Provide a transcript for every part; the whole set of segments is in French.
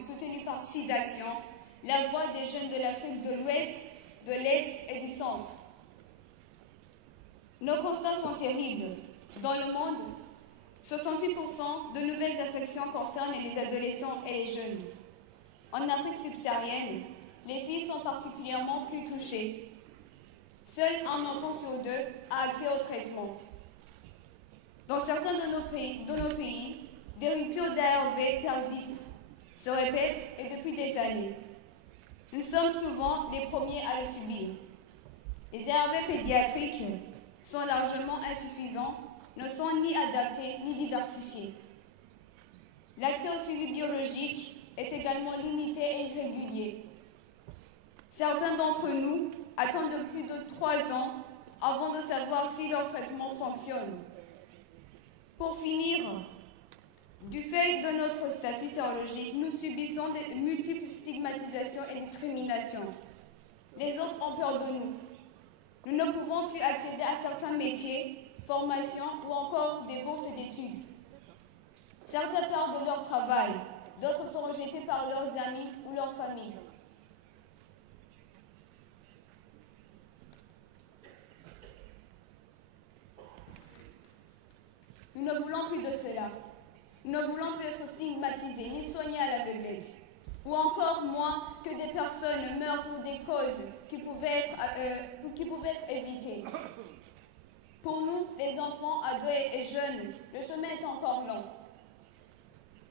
soutenu par SIDAction, la voix des jeunes de l'Afrique de l'Ouest, de l'Est et du Centre. Nos constats sont terribles. Dans le monde, 68% de nouvelles affections concernent les adolescents et les jeunes. En Afrique subsaharienne, les filles sont particulièrement plus touchées. Seul un enfant sur deux a accès au traitement. Dans certains de nos pays, des ruptures d'ARV persistent, se répètent et depuis des années. Nous sommes souvent les premiers à le subir. Les ARV pédiatriques sont largement insuffisants, ne sont ni adaptés ni diversifiés. L'accès au suivi biologique est également limité et irrégulier. Certains d'entre nous attendent plus de 3 ans avant de savoir si leur traitement fonctionne. Pour finir, du fait de notre statut sérologique, nous subissons de multiples stigmatisations et discriminations. Les autres ont peur de nous. Nous ne pouvons plus accéder à certains métiers, formations ou encore des bourses d'études. Certains perdent leur travail, d'autres sont rejetés par leurs amis ou leur famille. Nous ne voulons plus de cela. Nous ne voulons plus être stigmatisés ni soignés à l'aveuglette. Ou encore moins que des personnes meurent pour des causes qui pouvaient être évitées. Pour nous, les enfants, ados et jeunes, le chemin est encore long.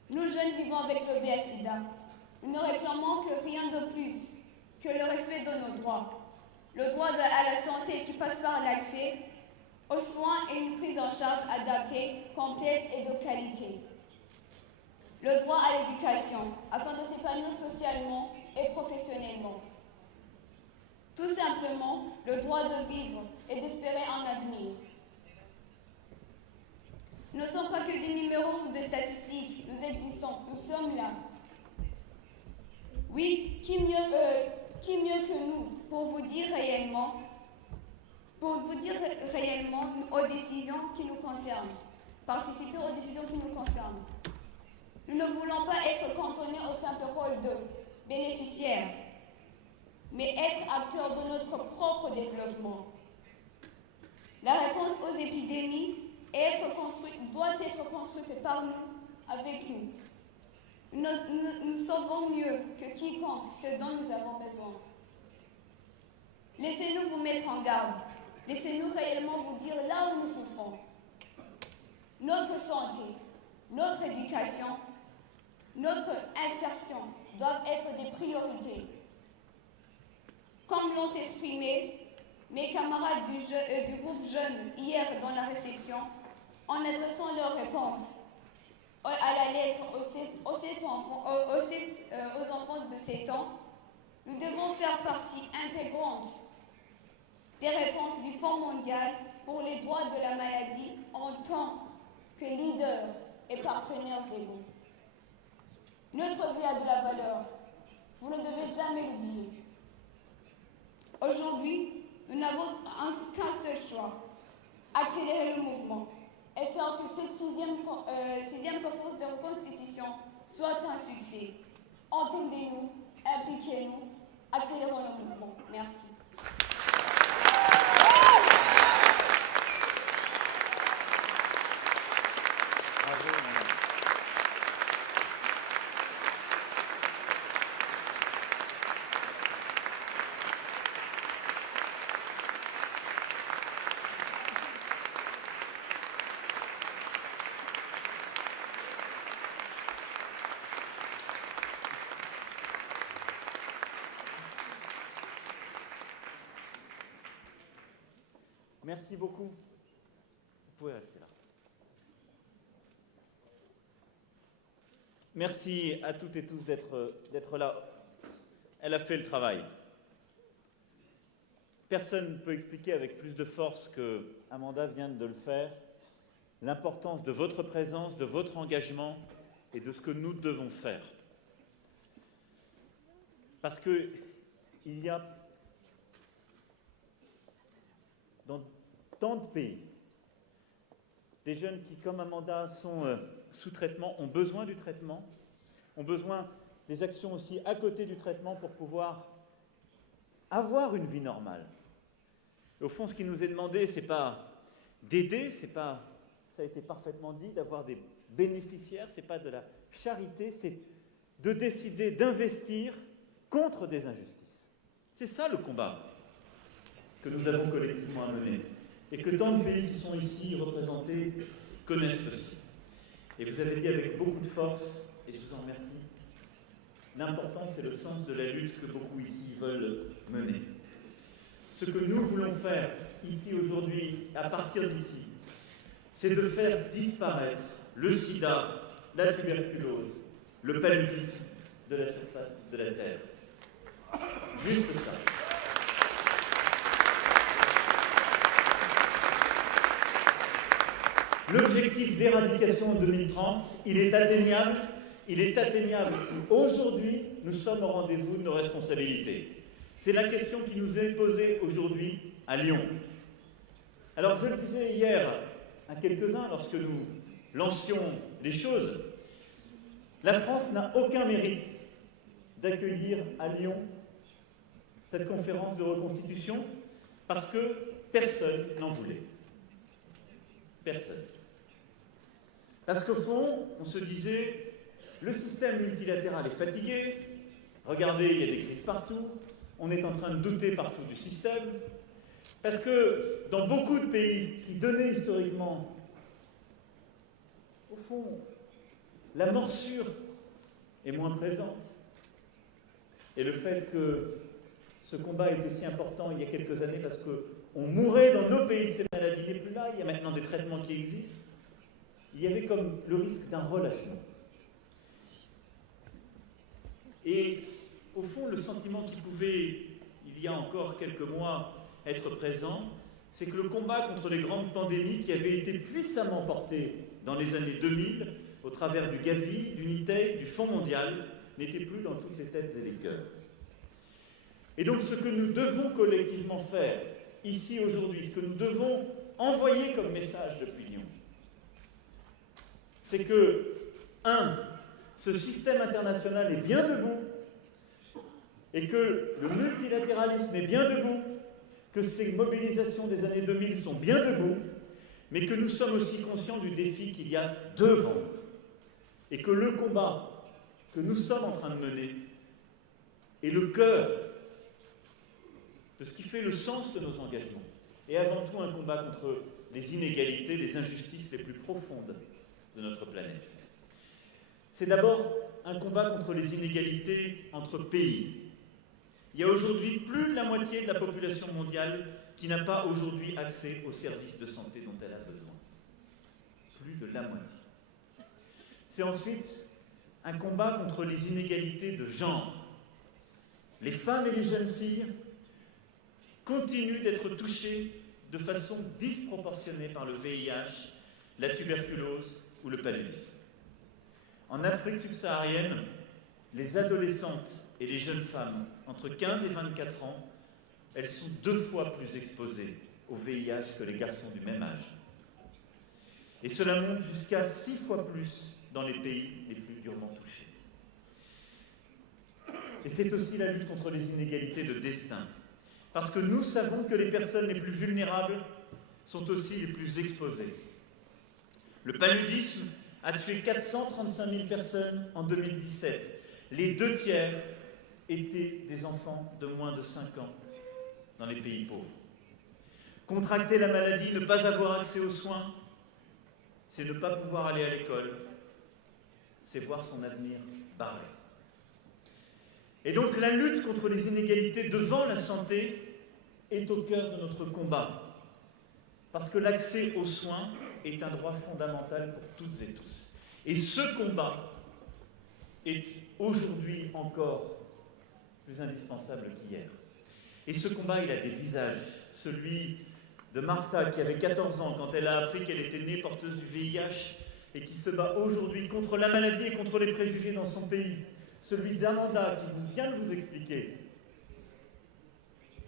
Nous jeunes vivons avec le VIH-Sida. Nous ne réclamons que rien de plus que le respect de nos droits. Le droit à la santé qui passe par l'accès aux soins et une prise en charge adaptée, complète et de qualité. Le droit à l'éducation, afin de s'épanouir socialement et professionnellement. Tout simplement, le droit de vivre et d'espérer un avenir. Nous ne sommes pas que des numéros ou des statistiques, nous existons, nous sommes là. Oui, qui mieux que nous pour vous dire réellement aux décisions qui nous concernent, participer aux décisions qui nous concernent. Nous ne voulons pas être cantonnés au simple rôle de bénéficiaires, mais être acteurs de notre propre développement. La réponse aux épidémies doit être construite par nous, avec nous. Nous savons mieux que quiconque ce dont nous avons besoin. Laissez-nous vous mettre en garde. Laissez-nous réellement vous dire là où nous souffrons. Notre santé, notre éducation, notre insertion doivent être des priorités. Comme l'ont exprimé mes camarades du groupe Jeunes hier dans la réception, en adressant leurs réponses à la lettre aux enfants de 7 ans, nous devons faire partie intégrante des réponses du Fonds mondial pour les droits de la maladie en tant que leader et partenaires égaux. Notre vie a de la valeur. Vous ne devez jamais l'oublier. Aujourd'hui, nous n'avons qu'un seul choix. Accélérer le mouvement et faire que cette sixième conférence de reconstitution soit un succès. Entendez-nous, impliquez-nous, accélérons le mouvement. Merci. Merci beaucoup. Vous pouvez rester là. Merci à toutes et tous d'être là. Elle a fait le travail. Personne ne peut expliquer avec plus de force que Amanda vient de le faire l'importance de votre présence, de votre engagement et de ce que nous devons faire. Parce qu'il y a dans tant de pays des jeunes qui, comme Amanda, sont sous traitement, ont besoin du traitement, ont besoin des actions aussi à côté du traitement pour pouvoir avoir une vie normale. Et au fond, ce qui nous est demandé, ce n'est pas d'aider, c'est pas, ça a été parfaitement dit, d'avoir des bénéficiaires, ce n'est pas de la charité, c'est de décider d'investir contre des injustices. C'est ça le combat que nous avons collectivement à mener et que tant de pays qui sont ici représentés connaissent aussi. Et vous avez dit avec beaucoup de force, et je vous en remercie, l'important c'est le sens de la lutte que beaucoup ici veulent mener. Ce que nous voulons faire ici aujourd'hui, à partir d'ici, c'est de faire disparaître le sida, la tuberculose, le paludisme de la surface de la Terre. Juste ça. L'objectif d'éradication en 2030, il est atteignable. Il est atteignable si aujourd'hui nous sommes au rendez-vous de nos responsabilités. C'est la question qui nous est posée aujourd'hui à Lyon. Alors je le disais hier à quelques-uns lorsque nous lancions les choses, la France n'a aucun mérite d'accueillir à Lyon cette conférence de reconstitution parce que personne n'en voulait. Personne. Parce qu'au fond, on se disait, le système multilatéral est fatigué, regardez, il y a des crises partout, on est en train de douter partout du système, parce que dans beaucoup de pays qui donnaient historiquement, au fond, la morsure est moins présente. Et le fait que ce combat était si important il y a quelques années parce qu'on mourait dans nos pays de ces maladies, il n'est plus là, il y a maintenant des traitements qui existent, il y avait comme le risque d'un relâchement. Et au fond, le sentiment qui pouvait, il y a encore quelques mois, être présent, c'est que le combat contre les grandes pandémies qui avaient été puissamment porté dans les années 2000, au travers du Gavi, du NITEC, du Fonds mondial, n'était plus dans toutes les têtes et les cœurs. Et donc ce que nous devons collectivement faire, ici aujourd'hui, ce que nous devons envoyer comme message depuis Lyon, c'est que, 1, ce système international est bien debout, et que le multilatéralisme est bien debout, que ces mobilisations des années 2000 sont bien debout, mais que nous sommes aussi conscients du défi qu'il y a devant nous. Et que le combat que nous sommes en train de mener est le cœur de ce qui fait le sens de nos engagements. Et avant tout un combat contre les inégalités, les injustices les plus profondes de notre planète. C'est d'abord un combat contre les inégalités entre pays. Il y a aujourd'hui plus de la moitié de la population mondiale qui n'a pas aujourd'hui accès aux services de santé dont elle a besoin. Plus de la moitié. C'est ensuite un combat contre les inégalités de genre. Les femmes et les jeunes filles continuent d'être touchées de façon disproportionnée par le VIH, la tuberculose ou le paludisme. En Afrique subsaharienne, les adolescentes et les jeunes femmes entre 15 et 24 ans, elles sont 2 fois plus exposées au VIH que les garçons du même âge. Et cela monte jusqu'à 6 fois plus dans les pays les plus durement touchés. Et c'est aussi la lutte contre les inégalités de destin. Parce que nous savons que les personnes les plus vulnérables sont aussi les plus exposées. Le paludisme a tué 435 000 personnes en 2017. Les 2 tiers étaient des enfants de moins de 5 ans dans les pays pauvres. Contracter la maladie, ne pas avoir accès aux soins, c'est ne pas pouvoir aller à l'école, c'est voir son avenir barré. Et donc la lutte contre les inégalités devant la santé est au cœur de notre combat. Parce que l'accès aux soins est un droit fondamental pour toutes et tous. Et ce combat est aujourd'hui encore plus indispensable qu'hier. Et ce combat, il a des visages. Celui de Martha, qui avait 14 ans quand elle a appris qu'elle était née porteuse du VIH et qui se bat aujourd'hui contre la maladie et contre les préjugés dans son pays. Celui d'Amanda, qui vient de vous expliquer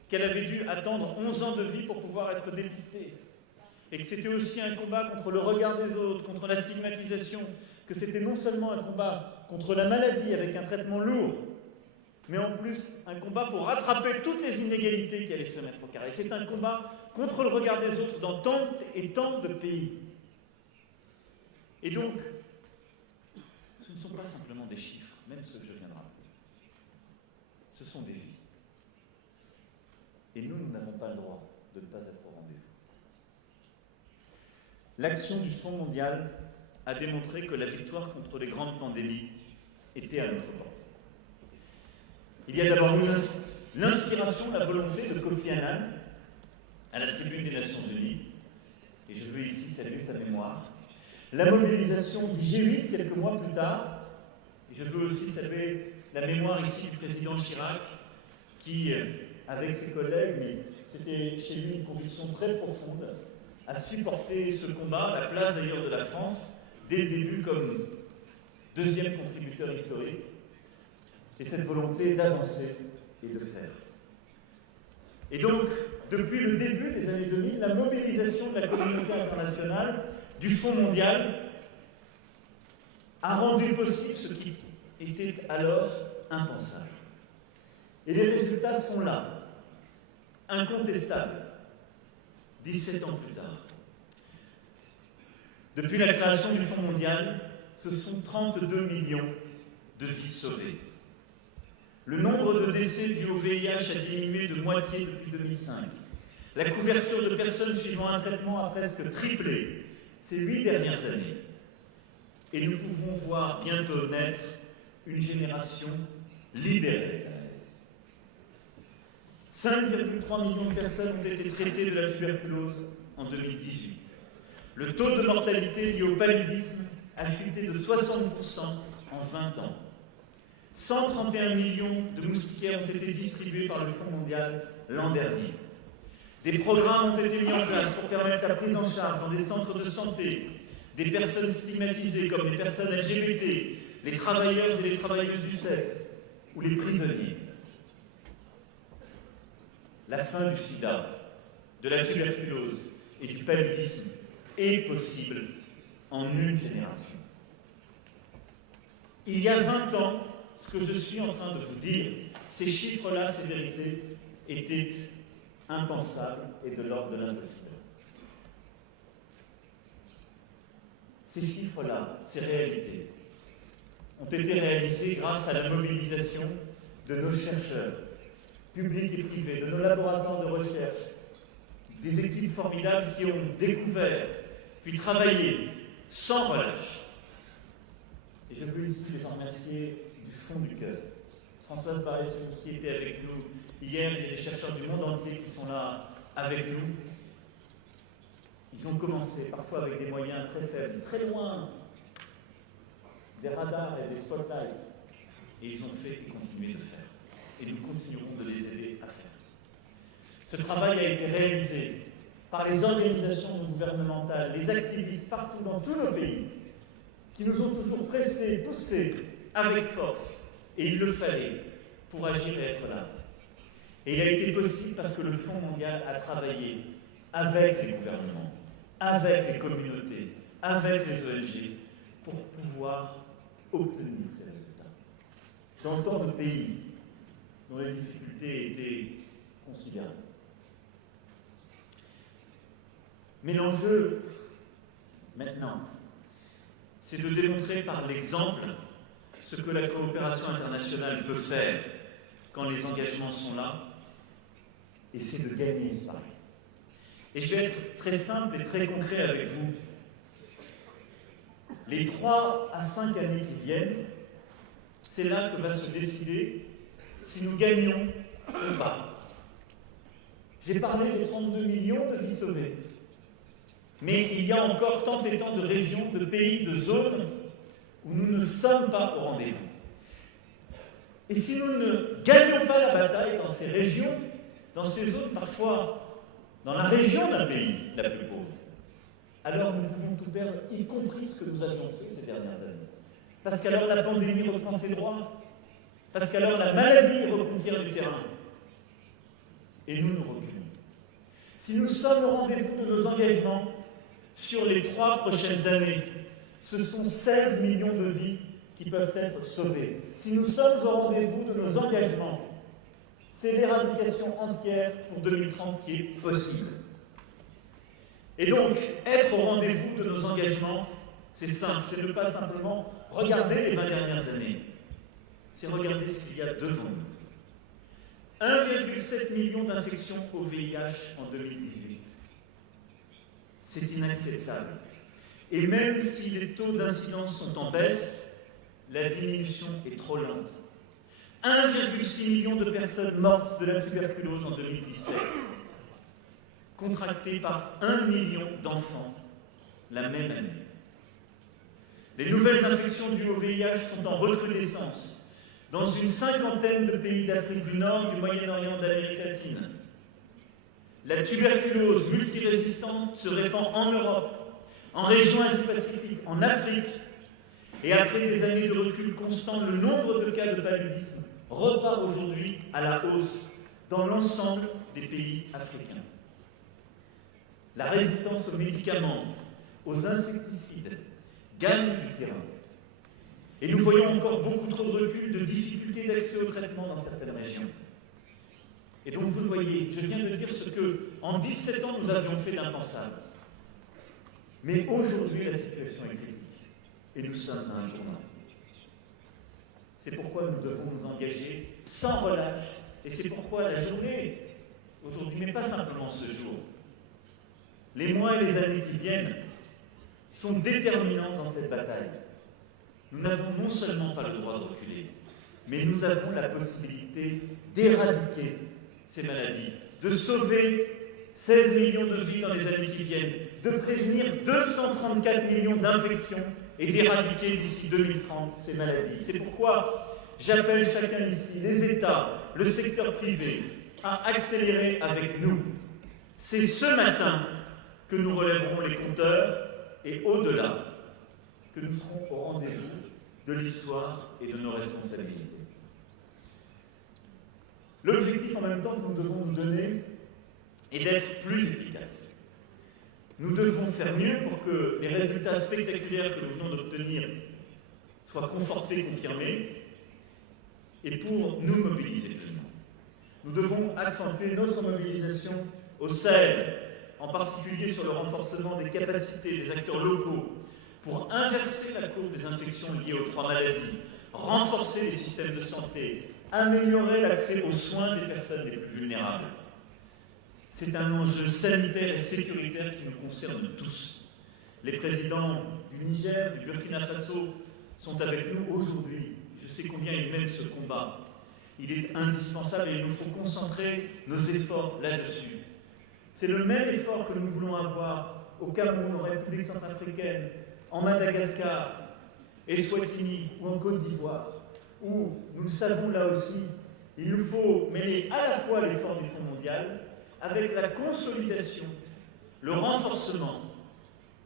qu'elle avait dû attendre 11 ans de vie pour pouvoir être dépistée. Et que c'était aussi un combat contre le regard des autres, contre la stigmatisation, que c'était non seulement un combat contre la maladie avec un traitement lourd, mais en plus un combat pour rattraper toutes les inégalités qui allaient se mettre au carré. C'est un combat contre le regard des autres dans tant et tant de pays. Et donc, ce ne sont pas simplement des chiffres, même ceux que je viens de rappeler. Ce sont des vies. Et nous n'avons pas le droit de ne pas être au rendez-vous. L'action du Fonds mondial a démontré que la victoire contre les grandes pandémies était à notre portée. Il y a d'abord l'inspiration, la volonté de Kofi Annan à la tribune des Nations Unies, et je veux ici saluer sa mémoire, la mobilisation du G8 quelques mois plus tard, et je veux aussi saluer la mémoire ici du président Chirac, qui, avec ses collègues, mais c'était chez lui une conviction très profonde, a supporté ce combat, la place d'ailleurs de la France, dès le début comme deuxième contributeur historique, et cette volonté d'avancer et de faire. Et donc, depuis le début des années 2000, la mobilisation de la communauté internationale, du Fonds mondial, a rendu possible ce qui était alors impensable. Et les résultats sont là, incontestables, 17 ans plus tard. Depuis la création du Fonds mondial, ce sont 32 millions de vies sauvées. Le nombre de décès dus au VIH a diminué de moitié depuis 2005. La couverture de personnes suivant un traitement a presque triplé ces 8 dernières années. Et nous pouvons voir bientôt naître une génération libérée. 5,3 millions de personnes ont été traitées de la tuberculose en 2018. Le taux de mortalité lié au paludisme a chuté de 60% en 20 ans. 131 millions de moustiquaires ont été distribués par le Fonds mondial l'an dernier. Des programmes ont été mis en place pour permettre la prise en charge dans des centres de santé des personnes stigmatisées comme les personnes LGBT, les travailleurs et les travailleuses du sexe ou les prisonniers. La fin du sida, de la tuberculose et du paludisme est possible en une génération. Il y a 20 ans, ce que je suis en train de vous dire, ces chiffres-là, ces vérités, étaient impensables et de l'ordre de l'impossible. Ces chiffres-là, ces réalités, ont été réalisés grâce à la mobilisation de nos chercheurs, publics et privés, de nos laboratoires de recherche, des équipes formidables qui ont découvert, puis travaillé sans relâche. Et je veux ici les en remercier du fond du cœur. Françoise Barrès aussi était avec nous hier, il y a des chercheurs du monde entier qui sont là avec nous. Ils ont commencé, parfois avec des moyens très faibles, très loin des radars et des spotlights. Et ils ont fait et continué de faire. Et nous continuerons de les aider à faire. Ce travail a été réalisé par les organisations non gouvernementales, les activistes partout dans tous nos pays, qui nous ont toujours pressés, poussés avec force. Et il le fallait pour agir et être là. Et il a été possible parce que le Fonds mondial a travaillé avec les gouvernements, avec les communautés, avec les ONG, pour pouvoir obtenir ces résultats. Dans tant de pays dont les difficultés étaient considérables. Mais l'enjeu, maintenant, c'est de démontrer par l'exemple ce que la coopération internationale peut faire quand les engagements sont là, et c'est de gagner ce pari. Et je vais être très simple et très concret avec vous. Les 3 à 5 années qui viennent, c'est là que va se décider si nous gagnons ou pas. J'ai parlé des 32 millions de vies sauvées. Mais il y a encore tant et tant de régions, de pays, de zones où nous ne sommes pas au rendez-vous. Et si nous ne gagnons pas la bataille dans ces régions, dans ces zones, parfois dans la région d'un pays la plus pauvre, alors nous pouvons tout perdre, y compris ce que nous avions fait ces dernières années. Parce qu'alors la pandémie reprend ses droits, parce qu'alors la maladie reconquiert du terrain. Et nous reculons. Si nous sommes au rendez-vous de nos engagements, sur les 3 prochaines années, ce sont 16 millions de vies qui peuvent être sauvées. Si nous sommes au rendez-vous de nos engagements, c'est l'éradication entière pour 2030 qui est possible. Et donc, être au rendez-vous de nos engagements, c'est simple, c'est ne pas simplement regarder les 20 dernières années, c'est regarder ce qu'il y a devant nous. 1,7 million d'infections au VIH en 2018. C'est inacceptable. Et même si les taux d'incidence sont en baisse, la diminution est trop lente. 1,6 million de personnes mortes de la tuberculose en 2017, contractées par 1 million d'enfants la même année. Les nouvelles infections dues au VIH sont en recrudescence dans une cinquantaine de pays d'Afrique du Nord, du Moyen-Orient, d'Amérique latine. La tuberculose multirésistante se répand en Europe, en région Asie-Pacifique, en Afrique. Et après des années de recul constant, le nombre de cas de paludisme repart aujourd'hui à la hausse dans l'ensemble des pays africains. La résistance aux médicaments, aux insecticides, gagne du terrain. Et nous voyons encore beaucoup trop de recul, de difficultés d'accès au traitement dans certaines régions. Et donc vous le voyez, je viens de dire ce que, en 17 ans, nous avions fait d'impensable. Mais aujourd'hui, la situation est critique. Et nous sommes à un tournant. C'est pourquoi nous devons nous engager sans relâche. Et c'est pourquoi la journée, aujourd'hui, mais pas simplement ce jour, les mois et les années qui viennent sont déterminants dans cette bataille. Nous n'avons non seulement pas le droit de reculer, mais nous avons la possibilité d'éradiquer ces maladies, de sauver 16 millions de vies dans les années qui viennent, de prévenir 234 millions d'infections et d'éradiquer d'ici 2030 ces maladies. C'est pourquoi j'appelle chacun ici, les États, le secteur privé, à accélérer avec nous. C'est ce matin que nous relèverons les compteurs et au-delà, que nous serons au rendez-vous de l'histoire et de nos responsabilités. L'objectif en même temps que nous devons nous donner est d'être plus efficaces. Nous devons faire mieux pour que les résultats spectaculaires que nous venons d'obtenir soient confortés, confirmés, et pour nous mobiliser pleinement. Nous devons accentuer notre mobilisation au Sahel, en particulier sur le renforcement des capacités des acteurs locaux, pour inverser la courbe des infections liées aux 3 maladies, renforcer les systèmes de santé, améliorer l'accès aux soins des personnes les plus vulnérables. C'est un enjeu sanitaire et sécuritaire qui nous concerne tous. Les présidents du Niger, du Burkina Faso sont avec nous aujourd'hui. Je sais combien ils mènent ce combat. Il est indispensable et il nous faut concentrer nos efforts là-dessus. C'est le même effort que nous voulons avoir au Cameroun, en République centrafricaine, en Madagascar, Eswatini ou en Côte d'Ivoire, où nous savons là aussi, il nous faut mêler à la fois l'effort du Fonds mondial avec la consolidation, le renforcement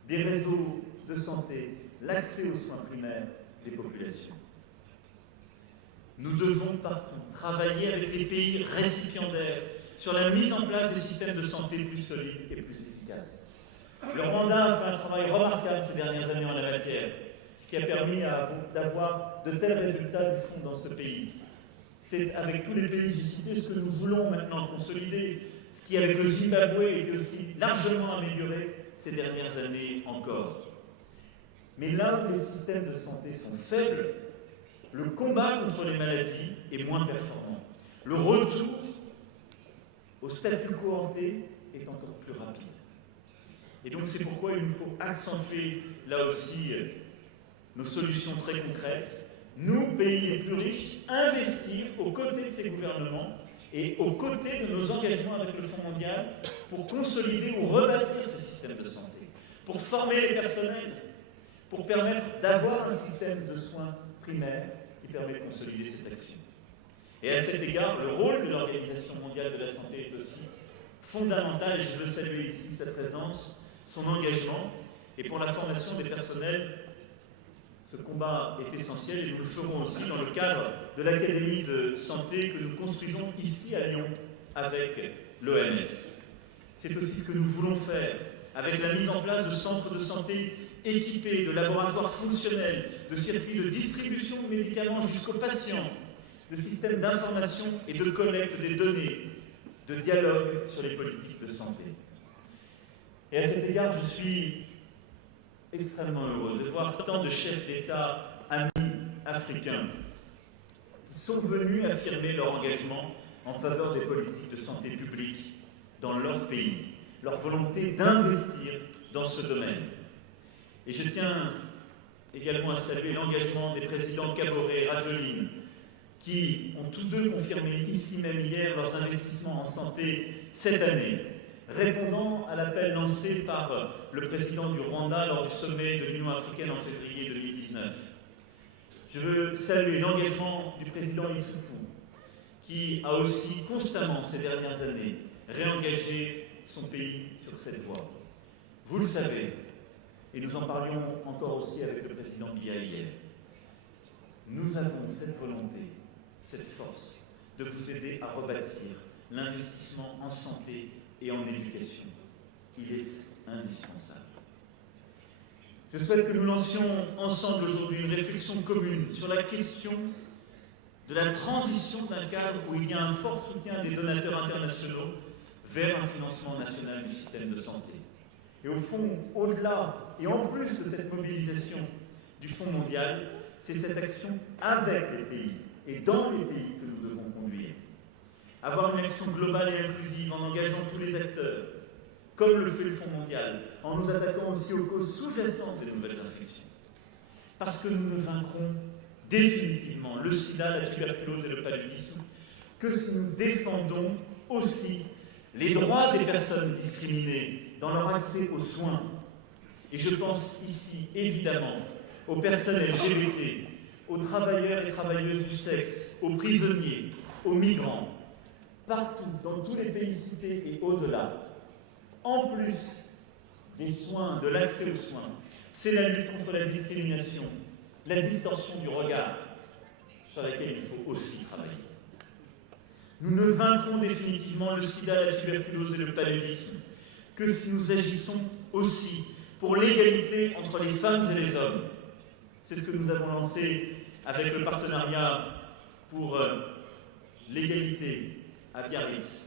des réseaux de santé, l'accès aux soins primaires des populations. Nous devons partout travailler avec les pays récipiendaires sur la mise en place des systèmes de santé plus solides et plus efficaces. Le Rwanda a fait un travail remarquable ces dernières années en la matière, ce qui a permis d'avoir de tels résultats du fond dans ce pays. C'est avec tous les pays que j'ai cités ce que nous voulons maintenant consolider, ce qui avec le Zimbabwe était aussi largement amélioré ces dernières années encore. Mais là où les systèmes de santé sont faibles, le combat contre les maladies est moins performant. Le retour au statu quo ante est encore plus rapide. Et donc c'est pourquoi il nous faut accentuer là aussi nos solutions très concrètes. Nous, pays les plus riches, investir aux côtés de ces gouvernements et aux côtés de nos engagements avec le Fonds mondial pour consolider ou rebâtir ces systèmes de santé, pour former les personnels, pour permettre d'avoir un système de soins primaires qui permet de consolider cette action. Et à cet égard, le rôle de l'Organisation mondiale de la santé est aussi fondamental, et je veux saluer ici sa présence, son engagement, et pour la formation des personnels, ce combat est essentiel, et nous le ferons aussi dans le cadre de l'Académie de santé que nous construisons ici à Lyon avec l'OMS. C'est aussi ce que nous voulons faire avec la mise en place de centres de santé équipés de laboratoires fonctionnels, de circuits de distribution de médicaments jusqu'aux patients, de systèmes d'information et de collecte des données, de dialogue sur les politiques de santé. Et à cet égard, je suis extrêmement heureux de voir tant de chefs d'État, amis africains, qui sont venus affirmer leur engagement en faveur des politiques de santé publique dans leur pays, leur volonté d'investir dans ce domaine. Et je tiens également à saluer l'engagement des présidents Kaboré et Rajoelina, qui ont tous deux confirmé ici même hier leurs investissements en santé cette année, répondant à l'appel lancé par le président du Rwanda lors du sommet de l'Union africaine en février 2019. Je veux saluer l'engagement du président Issoufou, qui a aussi constamment ces dernières années réengagé son pays sur cette voie. Vous le savez, et nous en parlions encore aussi avec le président Biya hier, nous avons cette volonté, cette force de vous aider à rebâtir l'investissement en santé et en éducation. Il est indispensable. Je souhaite que nous lancions ensemble aujourd'hui une réflexion commune sur la question de la transition d'un cadre où il y a un fort soutien des donateurs internationaux vers un financement national du système de santé. Et au fond, au-delà et en plus de cette mobilisation du Fonds mondial, c'est cette action avec les pays et dans les pays que nous devons conduire. Avoir une action globale et inclusive en engageant tous les acteurs, comme le fait le Fonds mondial, en nous attaquant aussi aux causes sous-jacentes des nouvelles infections. Parce que nous ne vaincrons définitivement le sida, la tuberculose et le paludisme que si nous défendons aussi les droits des personnes discriminées dans leur accès aux soins. Et je pense ici, évidemment, aux personnes LGBT, aux travailleurs et travailleuses du sexe, aux prisonniers, aux migrants, partout, dans tous les pays cités et au-delà. En plus des soins, de l'accès aux soins, c'est la lutte contre la discrimination, la distorsion du regard, sur laquelle il faut aussi travailler. Nous ne vaincrons définitivement le sida, la tuberculose et le paludisme que si nous agissons aussi pour l'égalité entre les femmes et les hommes. C'est ce que nous avons lancé avec le partenariat pour l'égalité à Biarritz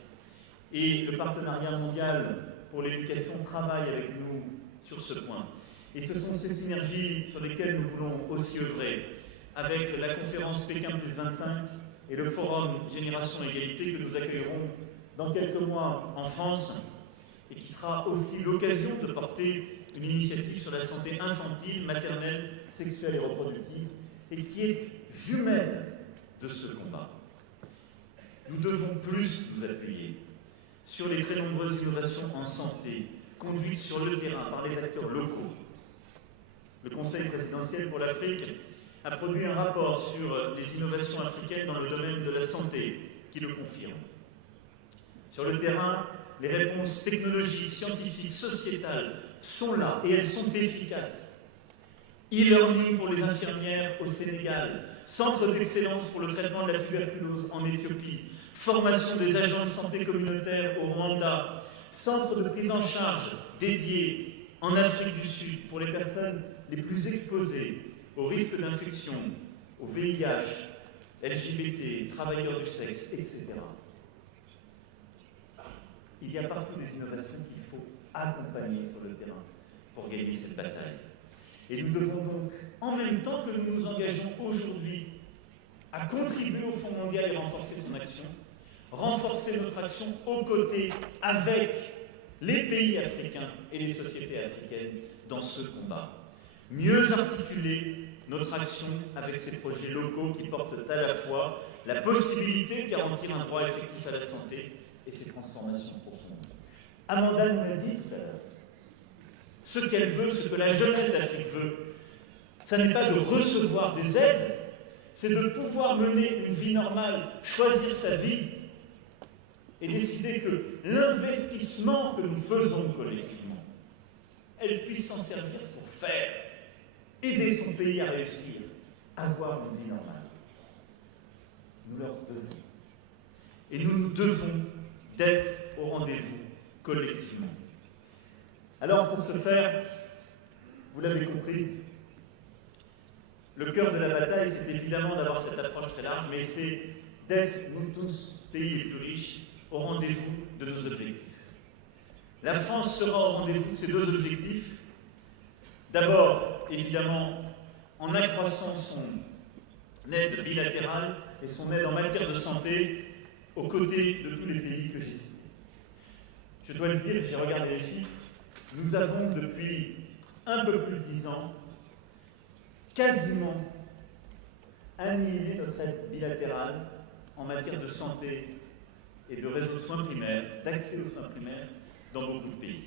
et le partenariat mondial pour l'éducation travaille avec nous sur ce point. Et ce sont ces synergies sur lesquelles nous voulons aussi œuvrer avec la conférence Pékin plus 25 et le forum Génération Égalité que nous accueillerons dans quelques mois en France et qui sera aussi l'occasion de porter une initiative sur la santé infantile, maternelle, sexuelle et reproductive et qui est jumelle de ce combat. Nous devons plus nous appuyer sur les très nombreuses innovations en santé conduites sur le terrain par les acteurs locaux. Le Conseil présidentiel pour l'Afrique a produit un rapport sur les innovations africaines dans le domaine de la santé qui le confirme. Sur le terrain, les réponses technologiques, scientifiques, sociétales sont là et elles sont efficaces. E-learning pour les infirmières au Sénégal, centre d'excellence pour le traitement de la tuberculose en Éthiopie, formation des agents de santé communautaire au Rwanda, centre de prise en charge dédié en Afrique du Sud pour les personnes les plus exposées au risque d'infection, au VIH, LGBT, travailleurs du sexe, etc. Il y a partout des innovations qu'il faut accompagner sur le terrain pour gagner cette bataille. Et nous devons donc, en même temps que nous nous engageons aujourd'hui à contribuer au Fonds mondial et renforcer son action, renforcer notre action aux côtés, avec les pays africains et les sociétés africaines dans ce combat. Mieux articuler notre action avec ces projets locaux qui portent à la fois la possibilité de garantir un droit effectif à la santé et ses transformations profondes. Amanda nous l'a dit tout à l'heure. Ce qu'elle veut, ce que la jeunesse d'Afrique veut, ça n'est pas de recevoir des aides, c'est de pouvoir mener une vie normale, choisir sa vie et décider que l'investissement que nous faisons collectivement, elle puisse s'en servir pour faire, aider son pays à réussir, avoir une vie normale. Nous leur devons. Et nous nous devons d'être au rendez-vous collectivement. Alors pour ce faire, vous l'avez compris, le cœur de la bataille, c'est évidemment d'avoir cette approche très large, mais c'est d'être, nous tous, pays les plus riches, au rendez-vous de nos objectifs. La France sera au rendez-vous de ces deux objectifs. D'abord, évidemment, en accroissant son aide bilatérale et son aide en matière de santé aux côtés de tous les pays que j'ai cités. Je dois le dire, j'ai regardé les chiffres, nous avons depuis un peu plus de 10 ans quasiment annihilé notre aide bilatérale en matière de santé et de réseau de soins primaires, d'accès aux soins primaires dans beaucoup de pays.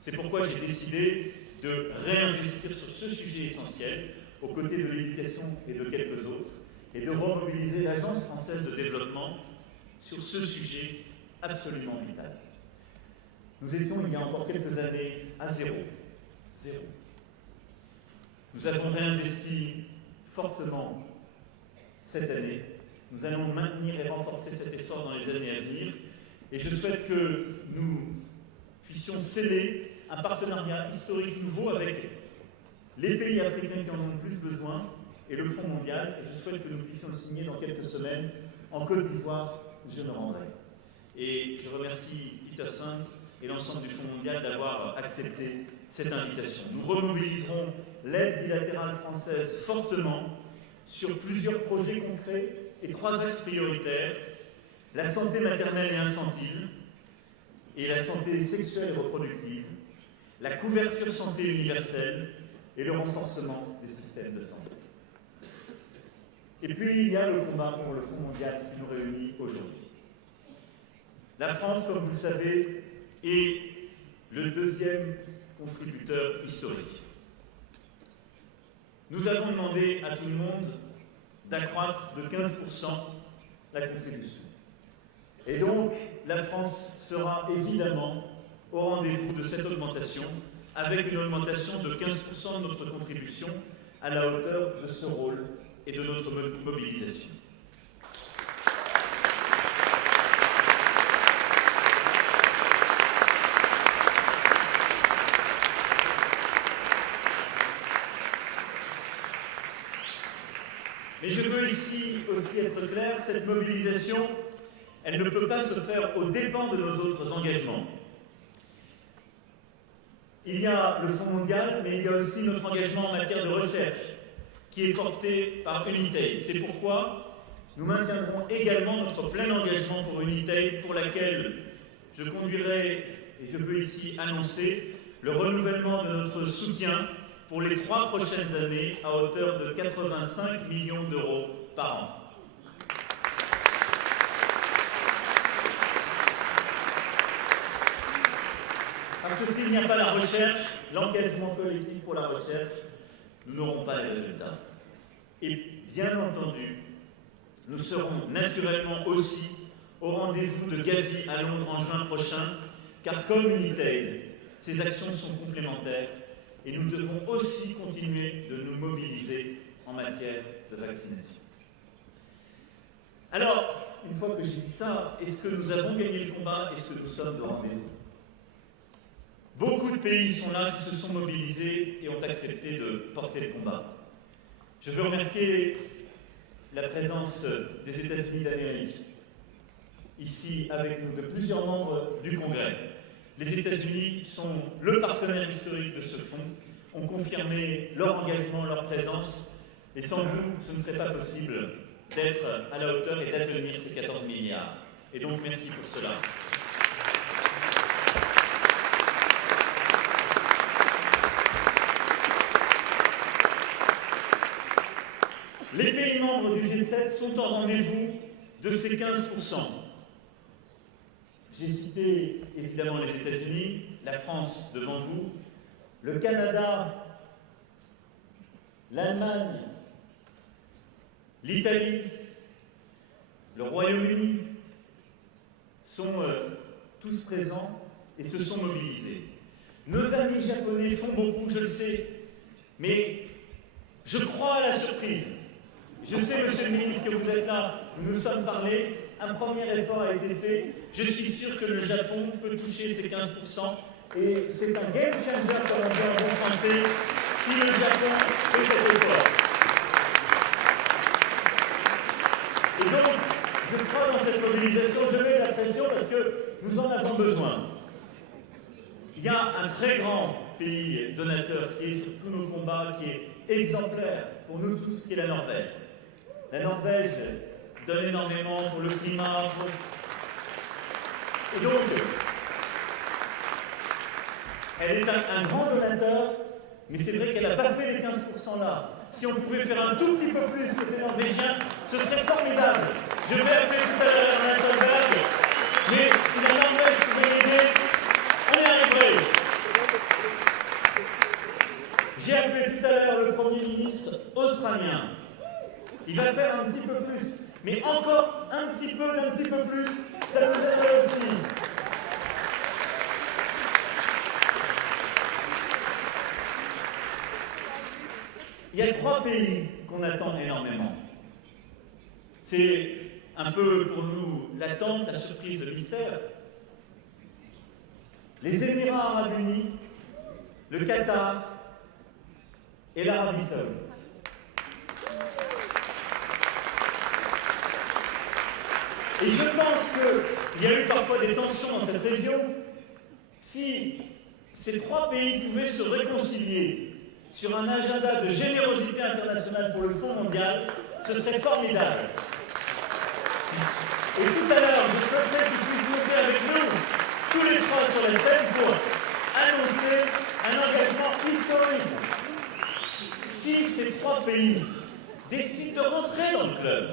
C'est pourquoi j'ai décidé de réinvestir sur ce sujet essentiel, aux côtés de l'éducation et de quelques autres, et de remobiliser l'Agence française de développement sur ce sujet absolument vital. Nous étions, il y a encore quelques années, à zéro. Nous avons réinvesti fortement cette année. Nous allons maintenir et renforcer cet effort dans les années à venir. Et je souhaite que nous puissions sceller un partenariat historique nouveau avec les pays africains qui en ont le plus besoin et le Fonds mondial. Et je souhaite que nous puissions le signer dans quelques semaines en Côte d'Ivoire, où je me rendrai. Et je remercie Peter Sands et l'ensemble du Fonds mondial d'avoir accepté cette invitation. Nous remobiliserons l'aide bilatérale française fortement sur plusieurs projets concrets et 3 axes prioritaires: la santé maternelle et infantile et la santé sexuelle et reproductive, la couverture santé universelle et le renforcement des systèmes de santé. Et puis il y a le combat pour le Fonds mondial qui nous réunit aujourd'hui. La France, comme vous le savez, est le deuxième contributeur historique. Nous avons demandé à tout le monde d'accroître de 15% la contribution. Et donc, la France sera évidemment au rendez-vous de cette augmentation, avec une augmentation de 15% de notre contribution à la hauteur de ce rôle et de notre mobilisation. Mais je veux ici aussi être clair, cette mobilisation, elle ne peut pas se faire aux dépens de nos autres engagements. Il y a le Fonds mondial, mais il y a aussi notre engagement en matière de recherche, qui est porté par Unitaid. C'est pourquoi nous maintiendrons également notre plein engagement pour Unitaid, pour laquelle je conduirai, et je veux ici annoncer, le renouvellement de notre soutien pour les 3 prochaines années à hauteur de 85 millions d'euros par an. Parce que s'il n'y a pas la recherche, l'engagement collectif pour la recherche, nous n'aurons pas les résultats. Et bien entendu, nous serons naturellement aussi au rendez-vous de Gavi à Londres en juin prochain, car comme Unitaid, ces actions sont complémentaires et nous devons aussi continuer de nous mobiliser en matière de vaccination. Alors, une fois que j'ai dit ça, est-ce que nous avons gagné le combat? Est-ce que nous sommes de rendez-vous? Beaucoup de pays sont là, qui se sont mobilisés et ont accepté de porter le combat. Je veux remercier la présence des États-Unis d'Amérique, ici avec nous, de plusieurs membres du Congrès. Les États-Unis sont le partenaire historique de ce fonds, ont confirmé leur engagement, leur présence, et sans vous, ce ne serait pas possible d'être à la hauteur et d'atteindre ces 14 milliards. Et donc, merci pour cela. Les pays membres du G7 sont en rendez-vous de ces 15%. J'ai cité évidemment les États-Unis, la France devant vous, le Canada, l'Allemagne, l'Italie, le Royaume-Uni sont tous présents et se sont mobilisés. Nos amis japonais font beaucoup, je le sais, mais je crois à la surprise. Je sais, monsieur le ministre, que vous êtes là, nous nous sommes parlé, un premier effort a été fait. Je suis sûr que le Japon peut toucher ces 15%, Et c'est un game changer, comme on dit en bon français, si le Japon fait cet effort. Et donc, je crois dans cette mobilisation, je mets de la pression parce que nous en avons besoin. Il y a un très grand pays donateur qui est sur tous nos combats, qui est exemplaire pour nous tous, qui est la Norvège. La Norvège donne énormément pour le climat. Et donc, elle est un grand donateur, mais c'est vrai qu'elle n'a pas fait les 15% là. Si on pouvait faire un tout petit peu plus côté norvégien, ce serait formidable. Je vais appeler tout à l'heure Erna Solberg, mais si la Norvège pouvait l'aider, on y arriverait. J'ai appelé tout à l'heure le Premier ministre australien. Il va faire un petit peu plus, mais encore un petit peu d'un petit peu plus, ça nous aiderait aussi. Il y a 3 pays qu'on attend énormément. C'est un peu pour nous l'attente, la surprise de mystère. Les Émirats arabes unis, le Qatar et l'Arabie saoudite. Et je pense qu'il y a eu parfois des tensions dans cette région. Si ces 3 pays pouvaient se réconcilier sur un agenda de générosité internationale pour le Fonds mondial, ce serait formidable. Et tout à l'heure, je souhaiterais qu'ils puissent monter avec nous, tous les 3 sur la scène, pour annoncer un engagement historique. Si ces 3 pays décident de rentrer dans le club,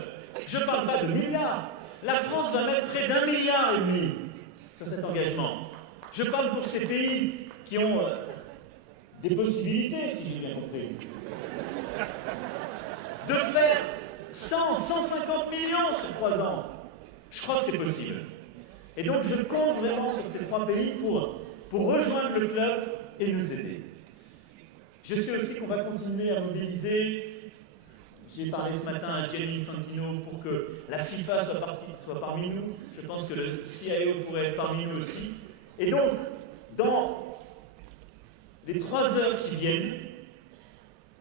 je ne parle pas de milliards, la France va mettre près d'1,5 milliard sur cet engagement. Je parle pour ces pays qui ont des possibilités, si j'ai bien compris, de faire 100, 150 millions sur 3 ans. Je crois que c'est possible. Et donc je compte vraiment sur ces 3 pays pour rejoindre le club et nous aider. Je sais aussi qu'on va continuer à mobiliser. J'ai parlé ce matin à Gianni Infantino pour que la FIFA soit parmi nous. Je pense que le CIO pourrait être parmi nous aussi. Et donc, dans les 3 heures qui viennent,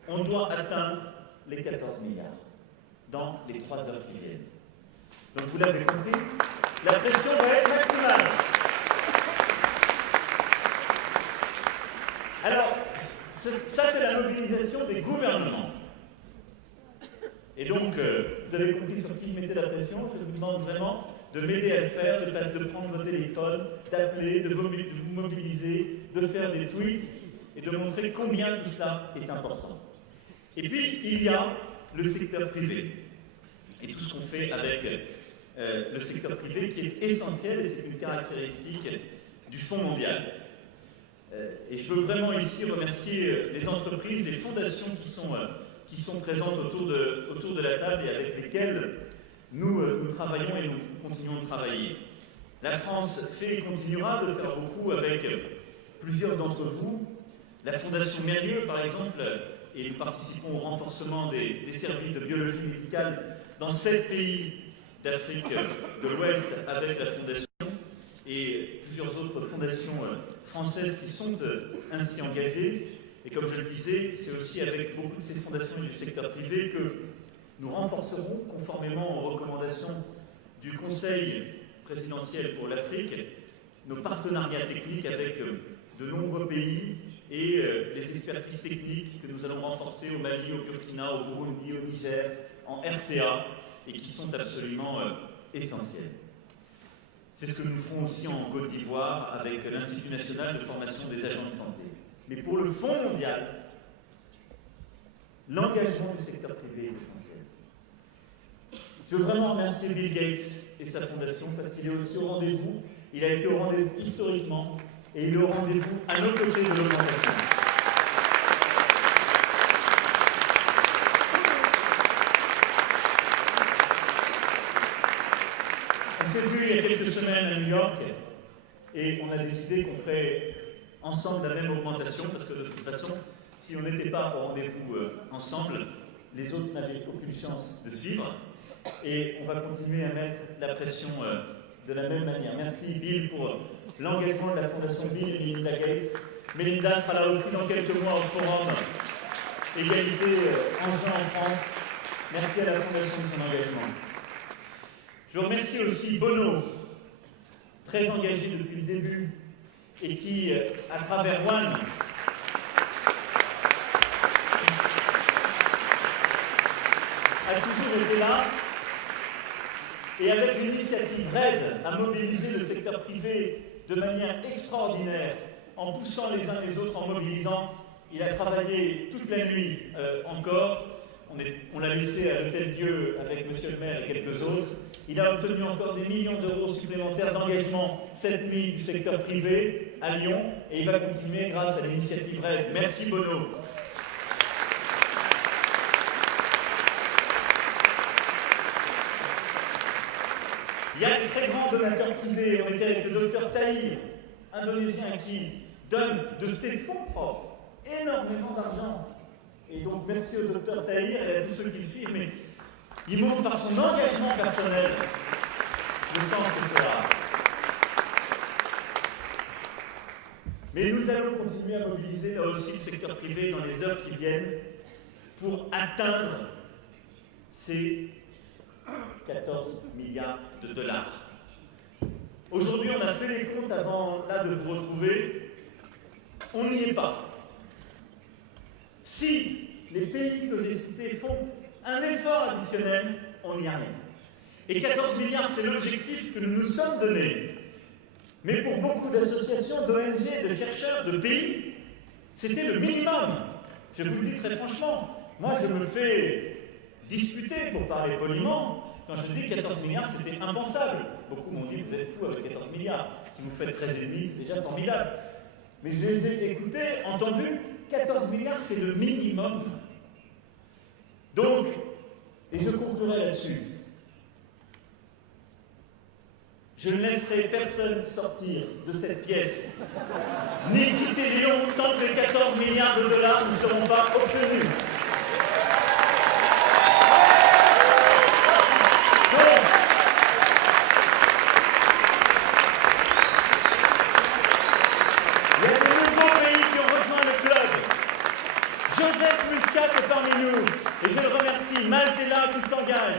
on doit atteindre les 14 milliards. Dans les 3 heures qui viennent. Donc vous l'avez compris, la pression va être maximale. Alors, ça c'est la mobilisation des gouvernements. Et donc, vous avez compris sur qui je mettais la pression. Je vous demande vraiment de m'aider à le faire, de prendre vos téléphones, d'appeler, de vous mobiliser, de faire des tweets et de montrer combien tout cela est important. Et puis, il y a le secteur privé. Et tout ce qu'on fait avec le secteur privé qui est essentiel, et c'est une caractéristique du Fonds mondial. Et je veux vraiment ici remercier les entreprises, les fondations qui sont présentes autour de la table et avec lesquelles nous travaillons et nous continuons de travailler. La France fait et continuera de faire beaucoup avec plusieurs d'entre vous. La Fondation Mérieux, par exemple, et nous participons au renforcement des services de biologie médicale dans 7 pays d'Afrique de l'Ouest avec la Fondation et plusieurs autres fondations françaises qui sont ainsi engagées. Et comme je le disais, c'est aussi avec beaucoup de ces fondations du secteur privé que nous renforcerons, conformément aux recommandations du Conseil présidentiel pour l'Afrique, nos partenariats techniques avec de nombreux pays et les expertises techniques que nous allons renforcer au Mali, au Burkina, au Burundi, au Niger, en RCA, et qui sont absolument essentielles. C'est ce que nous ferons aussi en Côte d'Ivoire avec l'Institut national de formation des agents de santé. Mais pour le Fonds mondial, l'engagement du secteur privé est essentiel. Je veux vraiment remercier Bill Gates et sa fondation parce qu'il est aussi au rendez-vous. Il a été au rendez-vous historiquement et il est au rendez-vous à nos côtés de l'augmentation. On s'est vu il y a quelques semaines à New York et on a décidé qu'on ferait ensemble la même augmentation parce que de toute façon, si on n'était pas au rendez-vous ensemble, les autres n'avaient aucune chance de suivre. Et on va continuer à mettre la pression de la même manière. Merci Bill pour l'engagement de la Fondation Bill et Melinda Gates. Melinda sera là aussi dans quelques mois au forum Égalité en jeu en France. Merci à la Fondation de son engagement. Je remercie aussi Bono, très engagé depuis le début et qui, à travers One, a toujours été là et avec l'initiative RAID a mobilisé le secteur privé de manière extraordinaire en poussant les uns les autres, en mobilisant. Il a travaillé toute la nuit encore. On l'a laissé à l'Hôtel Dieu avec Monsieur le maire et quelques autres. Il a obtenu encore des millions d'euros supplémentaires d'engagement cette nuit du secteur privé à Lyon et il va continuer grâce à l'initiative RAID. Merci Bono. Il y a des très grands donateurs privés. On était avec le docteur Tahir, indonésien, qui donne de ses fonds propres énormément d'argent. Et donc merci au docteur Tahir et à tous ceux qui suivent, mais il montre par son engagement personnel le sens que cela. Mais nous allons continuer à mobiliser là aussi le secteur privé dans les heures qui viennent pour atteindre ces 14 milliards de dollars. Aujourd'hui, on a fait les comptes avant là de vous retrouver. On n'y est pas. Si les pays que j'ai cités font un effort additionnel, on y arrive. Et 14 milliards, c'est l'objectif que nous nous sommes donné. Mais pour beaucoup d'associations, d'ONG, de chercheurs, de pays, c'était le minimum. Je vous le dis très franchement. Moi, je me fais disputer, pour parler poliment. Quand je dis 14 milliards, c'était impensable. Beaucoup m'ont dit, vous êtes fous avec 14 milliards. Si vous faites 13,5, c'est déjà formidable. Mais je les ai écoutés, entendus. 14 milliards, c'est le minimum. Donc, et je conclurai là-dessus, je ne laisserai personne sortir de cette pièce, ni quitter Lyon tant que les 14 milliards de dollars ne seront pas obtenus. Et je le remercie, Malte est là, qui s'engage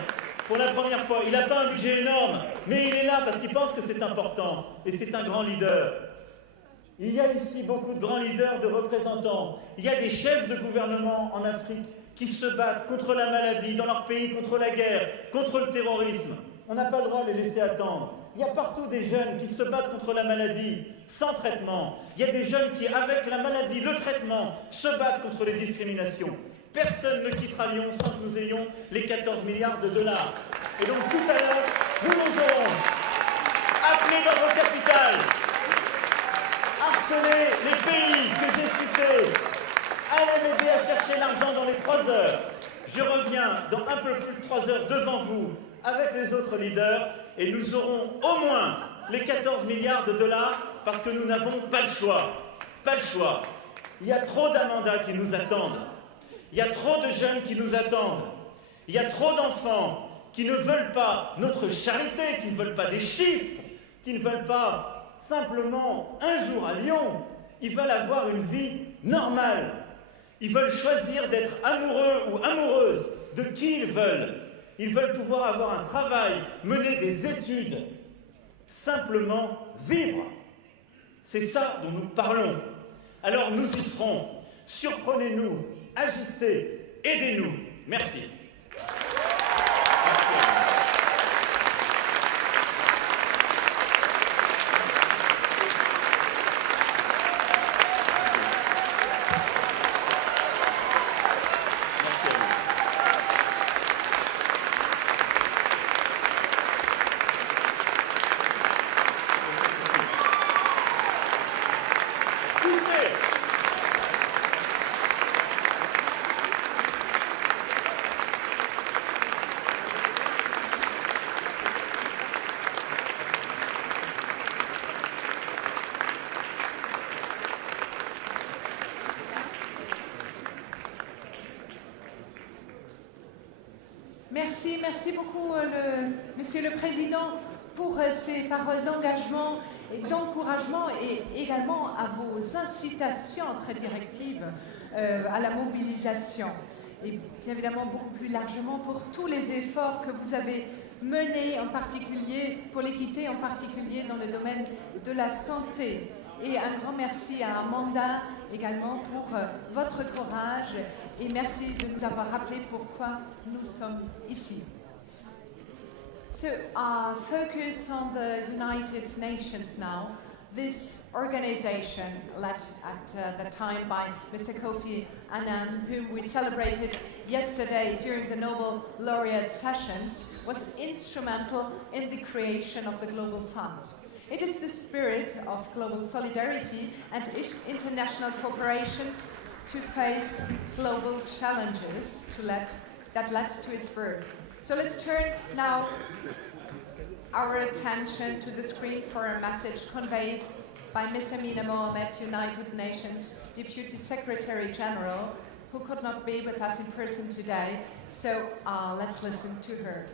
pour la première fois. Il n'a pas un budget énorme, mais il est là parce qu'il pense que c'est important. Et c'est un grand leader. Il y a ici beaucoup de grands leaders, de représentants. Il y a des chefs de gouvernement en Afrique qui se battent contre la maladie, dans leur pays, contre la guerre, contre le terrorisme. On n'a pas le droit de les laisser attendre. Il y a partout des jeunes qui se battent contre la maladie, sans traitement. Il y a des jeunes qui, avec la maladie, le traitement, se battent contre les discriminations. Personne ne quittera Lyon sans que nous ayons les 14 milliards de dollars. Et donc tout à l'heure, nous aurons appelé dans vos capitales, harceler les pays que j'ai cités, allez m'aider à chercher l'argent dans les 3 heures. Je reviens dans un peu plus de 3 heures devant vous avec les autres leaders et nous aurons au moins les 14 milliards de dollars parce que nous n'avons pas le choix. Pas le choix. Il y a trop d'amendats qui nous attendent. Il y a trop de jeunes qui nous attendent. Il y a trop d'enfants qui ne veulent pas notre charité, qui ne veulent pas des chiffres, qui ne veulent pas simplement un jour à Lyon. Ils veulent avoir une vie normale. Ils veulent choisir d'être amoureux ou amoureuses de qui ils veulent. Ils veulent pouvoir avoir un travail, mener des études, simplement vivre. C'est ça dont nous parlons. Alors nous y serons. Surprenez-nous. Agissez, aidez-nous. Merci. Merci beaucoup, Monsieur le Président, pour ces paroles d'engagement et d'encouragement et également à vos incitations très directives à la mobilisation. Et bien évidemment beaucoup plus largement pour tous les efforts que vous avez menés, en particulier pour l'équité, en particulier dans le domaine de la santé. Et un grand merci à Amanda également pour votre courage et merci de nous avoir rappelé pourquoi nous sommes ici. So, focus on the United Nations now. This organization, led at the time by Mr. Kofi Annan, whom we celebrated yesterday during the Nobel Laureate sessions, was instrumental in the creation of the Global Fund. It is the spirit of global solidarity and international cooperation to face global challenges that led to its birth. So let's turn now our attention to the screen for a message conveyed by Ms. Amina Mohamed, United Nations Deputy Secretary General, who could not be with us in person today. So let's listen to her.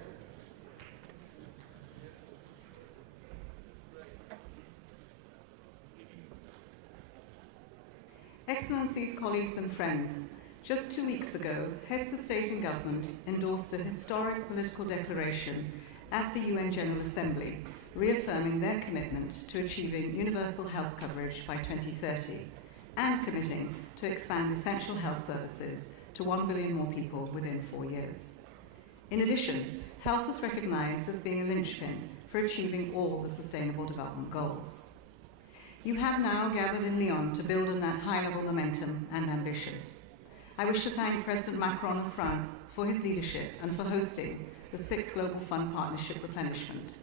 Excellencies, colleagues and friends, just 2 weeks ago, heads of state and government endorsed a historic political declaration at the UN General Assembly, reaffirming their commitment to achieving universal health coverage by 2030 and committing to expand essential health services to 1 billion more people within 4 years. In addition, health is recognised as being a linchpin for achieving all the Sustainable Development Goals. You have now gathered in Lyon to build on that high-level momentum and ambition. I wish to thank President Macron of France for his leadership and for hosting the 6th Global Fund Partnership Replenishment,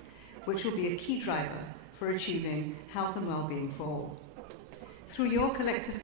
which will be a key driver for achieving health and well-being for all. Through your collective